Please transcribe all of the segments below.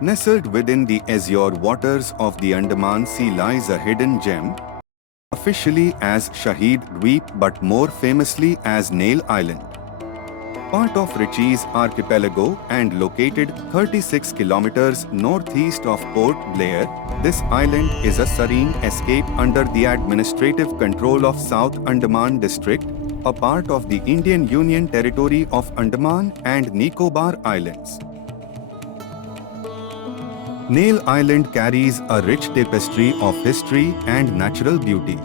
Nestled within the azure waters of the Andaman Sea lies a hidden gem, officially as Shahid Dweep but more famously as Nail Island. Part of Ritchie's archipelago and located 36 kilometers northeast of Port Blair, this island is a serene escape under the administrative control of South Andaman District, a part of the Indian Union Territory of Andaman and Nicobar Islands. Nail Island carries a rich tapestry of history and natural beauty.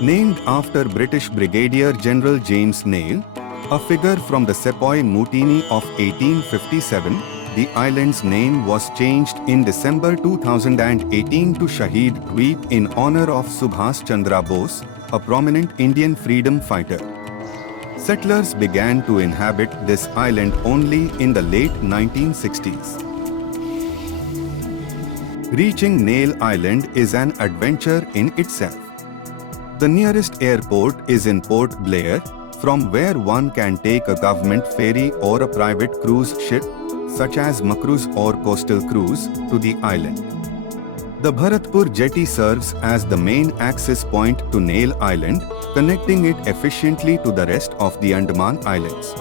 Named after British Brigadier General James Nail, a figure from the Sepoy Mutiny of 1857, the island's name was changed in December 2018 to Shahid Dweep in honor of Subhas Chandra Bose, a prominent Indian freedom fighter. Settlers began to inhabit this island only in the late 1960s. Reaching Nail Island is an adventure in itself. The nearest airport is in Port Blair, from where one can take a government ferry or a private cruise ship, such as Macruz or Coastal Cruise, to the island. The Bharatpur jetty serves as the main access point to Nail Island, connecting it efficiently to the rest of the Andaman Islands.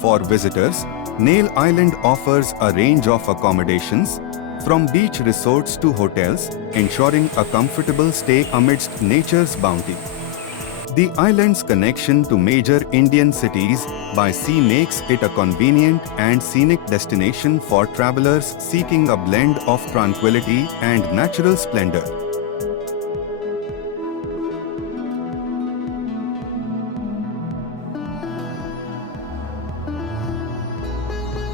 For visitors, Nail Island offers a range of accommodations, from beach resorts to hotels, ensuring a comfortable stay amidst nature's bounty. The island's connection to major Indian cities by sea makes it a convenient and scenic destination for travelers seeking a blend of tranquility and natural splendor.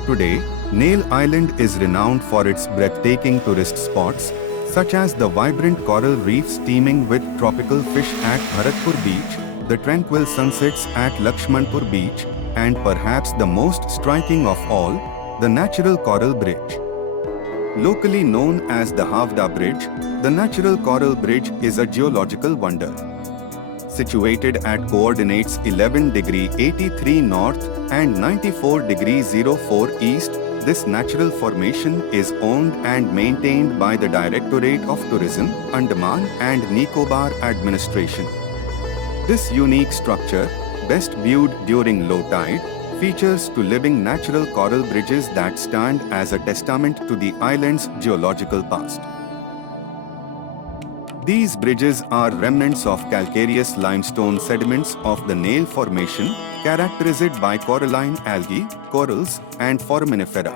Today, Nail Island is renowned for its breathtaking tourist spots, such as the vibrant coral reefs teeming with tropical fish at Bharatpur Beach, the tranquil sunsets at Lakshmanpur Beach, and perhaps the most striking of all, the natural coral bridge. Locally known as the Havda Bridge, the natural coral bridge is a geological wonder. Situated at coordinates 11°83 north and 94°04 east, this natural formation is owned and maintained by the Directorate of Tourism, Andaman and Nicobar Administration. This unique structure, best viewed during low tide, features two living natural coral bridges that stand as a testament to the island's geological past. These bridges are remnants of calcareous limestone sediments of the Nail Formation, characterized by coralline algae, corals, and foraminifera.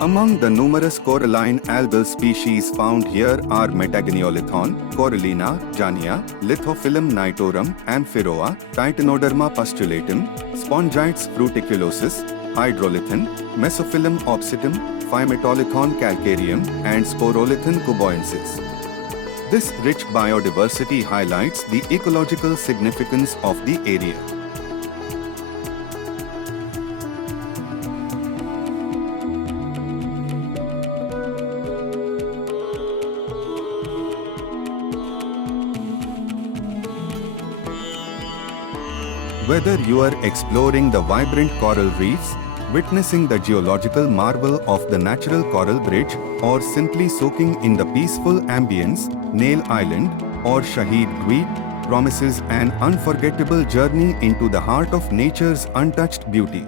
Among the numerous coralline algal species found here are Metagoniolithon, Corallina, Jania, Lithophyllum nitorum, Amphiroa, Titanoderma pustulatum, Spongites fruticulosus, Hydrolithon, Mesophyllum obsitum, Phymetolithon calcareum, and Sporolithon cuboensis. This rich biodiversity highlights the ecological significance of the area. Whether you are exploring the vibrant coral reefs, witnessing the geological marvel of the natural coral bridge, or simply soaking in the peaceful ambience, Nail Island or Shahid Dweep promises an unforgettable journey into the heart of nature's untouched beauty.